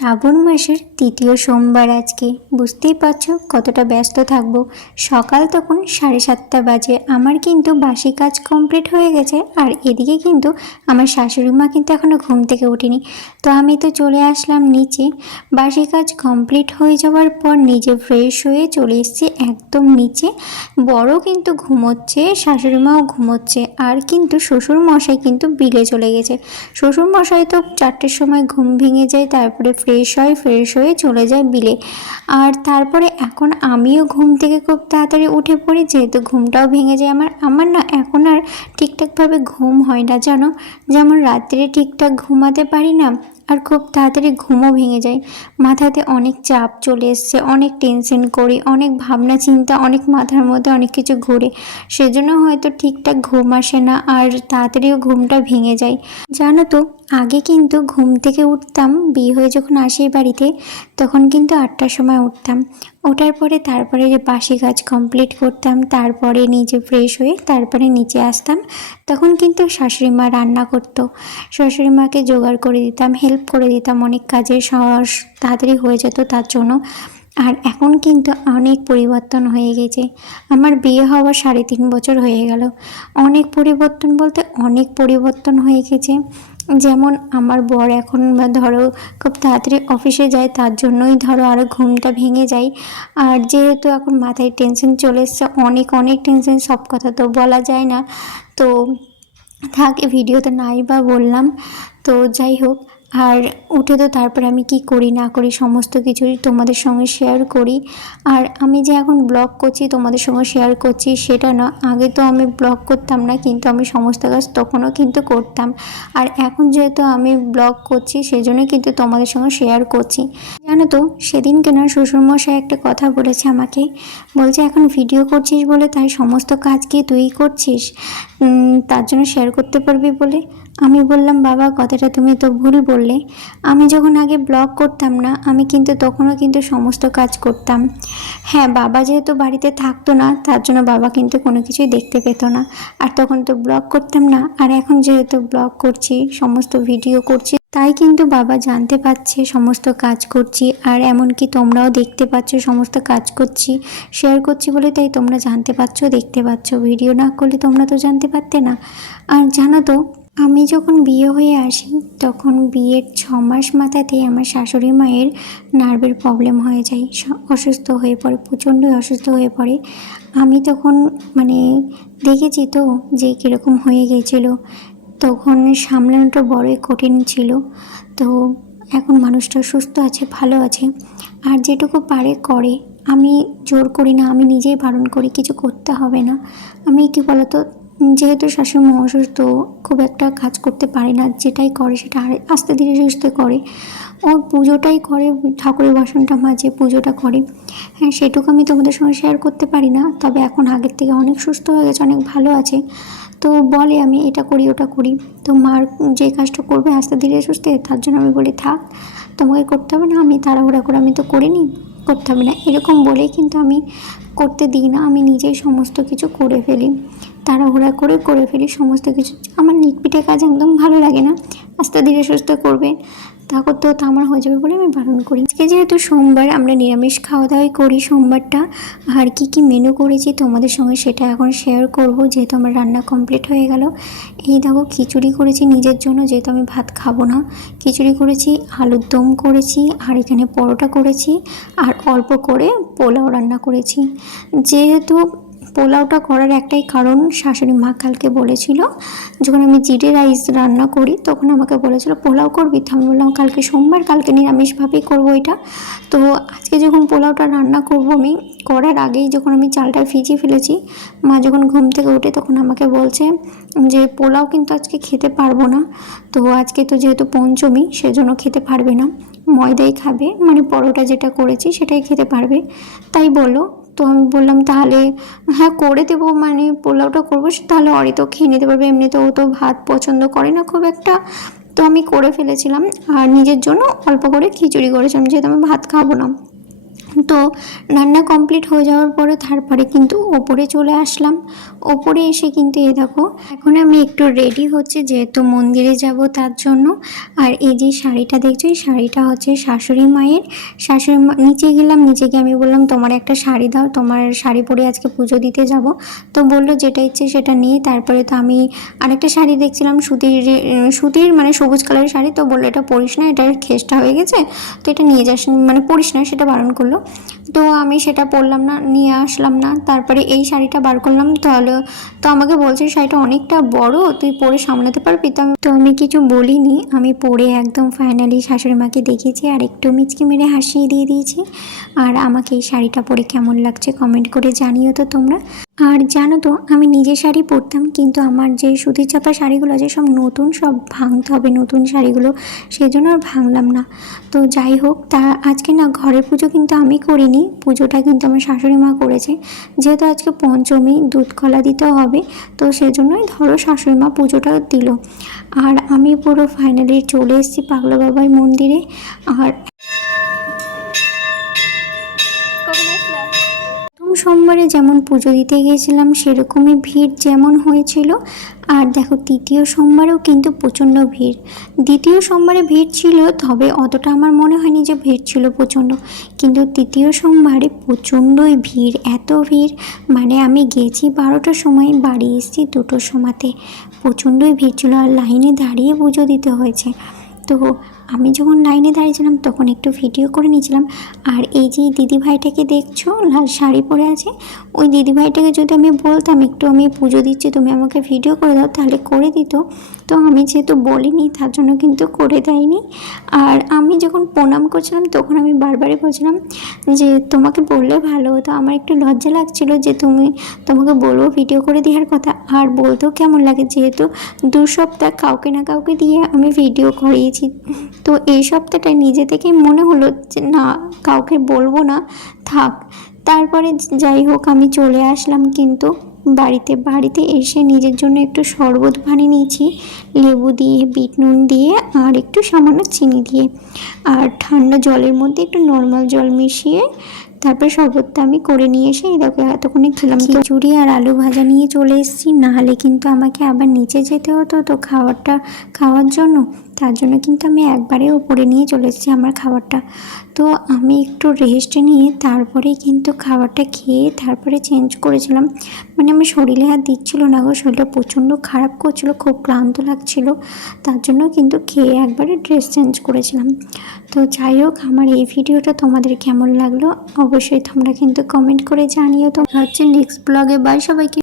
শ্রাবণ মাসের তৃতীয় সোমবার আজকে। বুঝতেই পারছো কতটা ব্যস্ত থাকবো। সকাল তখন 7:30 বাজে। আমার কিন্তু বাসি কাজ কমপ্লিট হয়ে গেছে, আর এদিকে কিন্তু আমার শাশুড়ি মা কিন্তু এখনও ঘুম থেকে ওঠেনি। তো আমি তো চলে আসলাম নিচে। বাসি কাজ কমপ্লিট হয়ে যাওয়ার পর নিজে ফ্রেশ হয়ে চলে এসেছি একদম নিচে। বড় কিন্তু ঘুমোচ্ছে, শাশুড়ি মাও ঘুমোচ্ছে, আর কিন্তু শ্বশুর মশাই কিন্তু বিলে চলে গেছে। শ্বশুর মশাই তো 4টের সময় ঘুম ভেঙে যায়, তারপরে ফ্রেশ হয়ে চলে যায় বিলে। আর তারপরে এখন আমিও ঘুম থেকে খুব তাড়াতাড়ি উঠে পড়ি, যেহেতু ঘুমটাও ভেঙে যায় আমার। আমার না এখন আর ঠিকঠাকভাবে ঘুম হয় না জানো। যেমন রাত্রে ঠিকঠাক ঘুমাতে পারি না, আর খুব তাড়াতাড়ি ঘুমও ভেঙে যায়। মাথাতে অনেক চাপ চলে এসছে, অনেক টেনশন করি, অনেক ভাবনা চিন্তা, অনেক মাথার মধ্যে অনেক কিছু ঘুরে। সেজন্য হয়তো ঠিকঠাক ঘুম আসে না, আর তাড়াতাড়িও ঘুমটা ভেঙে যায়। জানো তো, আগে কিন্তু ঘুম থেকে উঠতাম, বিয়ে হয়ে যখন আসি বাড়িতে তখন কিন্তু 8টার সময় উঠতাম। ওঠার পরে তারপরে যে বাসি কাজ কমপ্লিট করতাম, তারপরে নিজে ফ্রেশ হয়ে তারপরে নিচে আসতাম। তখন কিন্তু শাশুড়ি মা রান্না করতো, শাশুড়ি মাকে জোগাড় করে দিতাম, হেল্প করে দিতাম, অনেক কাজে তাড়াতাড়ি হয়ে যেত তার জন্য। আর এখন কিন্তু অনেক পরিবর্তন হয়ে গেছে। আমার বিয়ে হওয়ার 3.5 বছর হয়ে গেল। অনেক পরিবর্তন বলতে অনেক পরিবর্তন হয়ে গেছে। যেমন আমার বর এখন ধরো খুব তাড়াতাড়ি অফিসে যায়, তার জন্যই ধরো আরও ঘুমটা ভেঙে যায়। আর যেহেতু এখন মাথায় টেনশন চলে এসছে, অনেক অনেক টেনশন, সব কথা তো বলা যায় না। তো থাক, ভিডিওতে নাই বা বললাম। তো যাই হোক, আর উঠে তো তারপরে আমি কি করি না করি সমস্ত কিছুই তোমাদের সঙ্গে শেয়ার করি। আর আমি যে এখন ব্লগ করছি তোমাদের সঙ্গে শেয়ার করছি সেটা না, আগে তো আমি ব্লগ করতাম না, কিন্তু আমি সমস্ত কাজ তখনও কিন্তু করতাম। আর এখন যেহেতু আমি ব্লগ করছি সেজন্য কিন্তু তোমাদের সঙ্গে শেয়ার করছি। জানো তো, সেদিনকে না শ্বশুরমশাই একটা কথা বলেছে আমাকে। বলছে এখন ভিডিও করছিস বলে তাই সমস্ত কাজ কি তুই করছিস, তার জন্য শেয়ার করতে পারবি বলে। আমি বললাম, বাবা কথাটা তুমি তো ভুল বললে। আমি যখন আগে ব্লগ করতাম না, আমি কিন্তু তখনও কিন্তু সমস্ত কাজ করতাম। হ্যাঁ, বাবা যেহেতু বাড়িতে থাকতো না, তার জন্য বাবা কিন্তু কোনো কিছুই দেখতে পেতো না। আর তখন তো ব্লগ করতাম না। আর এখন যেহেতু ব্লগ করছি, সমস্ত ভিডিও করছি, তাই কিন্তু বাবা জানতে পারছে সমস্ত কাজ করছি। আর এমনকি তোমরাও দেখতে পাচ্ছ সমস্ত কাজ করছি, শেয়ার করছি বলে তাই তোমরা জানতে পারছো, দেখতে পাচ্ছ। ভিডিও না করলে তোমরা তো জানতে পারতে না। আর জানো তো, আমি যখন বিয়ে হয়ে আসি তখন বিয়ের 6 মাস মাথাতেই আমার শাশুড়ি মায়ের নার্ভের প্রবলেম হয়ে যায়, অসুস্থ হয়ে পড়ে, প্রচণ্ডই অসুস্থ হয়ে পড়ে। আমি তখন মানে দেখেছি তো যে কীরকম হয়ে গিয়েছিলো, তখন সামলানোটা বড়ই কঠিন ছিল। তো এখন মানুষটা সুস্থ আছে, ভালো আছে, আর যেটুকু পারে করে। আমি জোর করি না, আমি নিজেই বারণ করি কিছু করতে হবে না। আমি কি বলতো, যেহেতু শাশুড়ি অসুস্থ, খুব একটা কাজ করতে পারে না, যেটাই করে সেটা আস্তে ধীরে সুস্থ করে। ও পুজোটাই করে, ঠাকুরের বাসনটা মাজে, পুজোটা করে। হ্যাঁ, সেটুকু আমি তোমাদের সঙ্গে শেয়ার করতে পারি না, তবে এখন আগের থেকে অনেক সুস্থ হয়ে গেছে, অনেক ভালো আছে। তো বলে আমি এটা করি ওটা করি, তো মার যে কাজটা করবে আস্তে ধীরে সুস্থ, তার জন্য আমি বলি থাক, তোমাকে করতে হবে না, আমি তাড়াহুড়া করে আমি তো করিনি, করতে হবে না, এরকম বলেই কিন্তু আমি করতে দিই না। আমি নিজেই সমস্ত কিছু করে ফেলি, তাড়াহুড়া করে ফেলি সমস্ত কিছু। আমার নিটপিটে কাজ একদম ভালো লাগে না। আস্তে ধীরে সুস্থ করবে, তা করতে হতে আমার হয়ে যাবে বলে আমি বারণ করি। আজকে যেহেতু সোমবার, আমরা নিরামিষ খাওয়া দাওয়াই করি সোমবারটা। আর কি মেনু করেছি তোমাদের সঙ্গে সেটা এখন শেয়ার করব, যেহেতু আমার রান্না কমপ্লিট হয়ে গেল। এই দেখো, খিচুড়ি করেছি নিজের জন্য, যেহেতু আমি ভাত খাবো না। খিচুড়ি করেছি, আলুর দম করেছি, আর এখানে পরোটা করেছি, আর অল্প করে পোলাও রান্না করেছি। যেহেতু পোলাওটা করার একটাই কারণ, শাশুড়ি মা কালকে বলেছিল, যখন আমি জিরে রাইস রান্না করি তখন আমাকে বলেছিল পোলাও করবি, তো আমি বললাম কালকে সোমবার, কালকে নিরামিষভাবেই করবো এটা। তো আজকে যখন পোলাওটা রান্না করবো, আমি করার আগেই যখন আমি চালটা ভিজিয়ে ফেলেছি, মা যখন ঘুম থেকে ওঠে তখন আমাকে বলছে যে পোলাও কিন্তু আজকে খেতে পারবো না, তো আজকে তো যেহেতু পঞ্চমী সেজন্য খেতে পারবে না, ময়দাই খাবে, মানে পরোটা যেটা করেছি সেটাই খেতে পারবে, তাই বলো। তো আমি বললাম তাহলে হ্যাঁ করে দেবো, মানে পোলাওটা করবো তাহলে অরিতো খেয়ে নিতে পারবে, এমনিতে ও তো ভাত পছন্দ করে না খুব একটা। তো আমি করে ফেলেছিলাম, আর নিজের জন্য অল্প করে খিচুড়ি করেছিলাম, যেহেতু আমি ভাত খাবো না। তো রান্না কমপ্লিট হয়ে যাওয়ার পরে তারপরে কিন্তু ওপরে চলে আসলাম। ওপরে এসে কিন্তু দেখো এখন আমি একটু রেডি হচ্ছে, যেহেতু মন্দিরে যাব তার জন্য। আর এই যে শাড়িটা দেখছো, এই শাড়িটা হচ্ছে শাশুড়ি মায়ের। শাশুড়ি মা নিচে গেলাম, নিচে গিয়ে আমি বললাম তোমার একটা শাড়ি দাও, তোমার শাড়ি পরে আজকে পুজো দিতে যাব। তো বললো যেটা ইচ্ছে সেটা নিয়ে। তারপরে তো আমি আরেকটা শাড়ি দেখছিলাম সুতির মানে সবুজ কালারের শাড়ি। তো বললো এটা পরিস না, এটা খেসটা হয়ে গেছে, তো এটা নিয়ে যাস মানে পরিস না, সেটা বারণ করলো। তো আমি সেটা পরলাম না, নিয়ে আসলাম না। তারপরে এই শাড়িটা বার করলাম, তাহলে তো আমাকে বলছে শাড়িটা অনেকটা বড়, তুই পরে সামলাতে পারবি? তো আমি কিছু বলিনি, আমি পরে একদম ফাইনালি শাশুড়ি মাকে দেখিয়েছি আর একটু মিচকি মেরে হাসিয়ে দিয়ে দিয়েছি। আর আমাকে এই শাড়িটা পরে কেমন লাগছে কমেন্ট করে জানিও তো তোমরা। আর জানো তো আমি নিজে শাড়ি পরতাম, কিন্তু আমার যে সুতির চাপা শাড়িগুলো আছে সব নতুন, সব ভাঙতে হবে নতুন শাড়িগুলো, সেই জন্য আর ভাঙলাম না। তো যাই হোক, তা আজকে না ঘরের পুজো কিন্তু আমি করিনি, পুজোটা কিন্তু আমার শাশুড়ি মা করেছে। যেহেতু আজকে পঞ্চমী, দুধ কলা দিতে হবে, তো সেজন্যই ধরো শাশুড়ি মা পুজোটা দিল। আর আমি পুরো ফাইনালি চলে এসেছি পাগলা বাবার মন্দিরে। আর প্রথম সোমবারে যেমন পুজো দিতে গিয়েছিলাম সেরকমই ভিড় যেমন হয়েছিল। আর দেখো তৃতীয় সোমবারেও কিন্তু প্রচণ্ড ভিড়। দ্বিতীয় সোমবারে ভিড় ছিল, তবে অতটা আমার মনে হয়নি যে ভিড় ছিল প্রচণ্ড, কিন্তু তৃতীয় সোমবারে প্রচণ্ডই ভিড়, এত ভিড় মানে আমি গেছি 12টার সময়, বাড়ি এসেছি 2টোর সময়তে। প্রচণ্ডই ভিড় ছিল আর লাইনে দাঁড়িয়ে পুজো দিতে হয়েছে। তো আমি যখন লাইনে দাঁড়িয়েছিলাম তখন একটু ভিডিও করে নিয়েছিলাম। আর এই যে দিদিভাইটাকে দেখছো লাল শাড়ি পরে আছে, ওই দিদিভাইটাকে যদি আমি বলতাম একটু আমি পুজো দিচ্ছি তুমি আমাকে ভিডিও করে দাও, তাহলে করে দিত। তো আমি যেহেতু বলিনি তার জন্য কিন্তু করে দেয়নি। আর আমি যখন প্রণাম করছিলাম তখন আমি বারবারই বলছিলাম যে তোমাকে বললে ভালো হতো, আমার একটু লজ্জা লাগছিল যে তোমাকে বলবো ভিডিও করে দেওয়ার কথা, আর বলতেও কেমন লাগে, যেহেতু 2 সপ্তাহ কাউকে না কাউকে দিয়ে আমি ভিডিও করিয়েছি। তো এই সপ্তাহটায় নিজে থেকেই মনে হলো যে না, কাউকে বলবো না, থাক। তারপরে যাই হোক আমি চলে আসলাম কিন্তু বাড়িতে এসে নিজের জন্য একটু শরবত বানিয়ে নিয়েছি, লেবু দিয়ে, বিট নুন দিয়ে আর একটু সামান্য চিনি দিয়ে, আর ঠান্ডা জলের মধ্যে একটু নর্মাল জল মিশিয়ে তারপরে শরবতটা আমি করে নিয়ে এসে দেখো এতক্ষণে খেলাম। খিচুড়ি আর আলু ভাজা নিয়ে চলে এসেছি, নাহলে কিন্তু আমাকে আবার নিচে যেতে হতো তো খাওয়ার জন্য। তার জন্য কিন্তু আমি একবারে উপরে নিয়ে চলে এসেছি আমার খাবারটা। তো আমি একটু রেস্ট নিয়ে তারপরে কিন্তু খাবারটা খেয়ে তারপরে চেঞ্জ করেছিলাম। মানে আমার শরীরে আর দিচ্ছিল না গো, শরীরটা প্রচণ্ড খারাপ করছিলো, খুব ক্লান্ত লাগছিল, তার জন্য কিন্তু খেয়ে একবারে ড্রেস চেঞ্জ করেছিলাম। তো যাই হোক, আমার এই ভিডিওটা তোমাদের কেমন লাগলো অবশ্যই তোমরা কিন্তু কমেন্ট করে জানিও। তো হচ্ছে নেক্সট ব্লগে, বাই সবাইকে।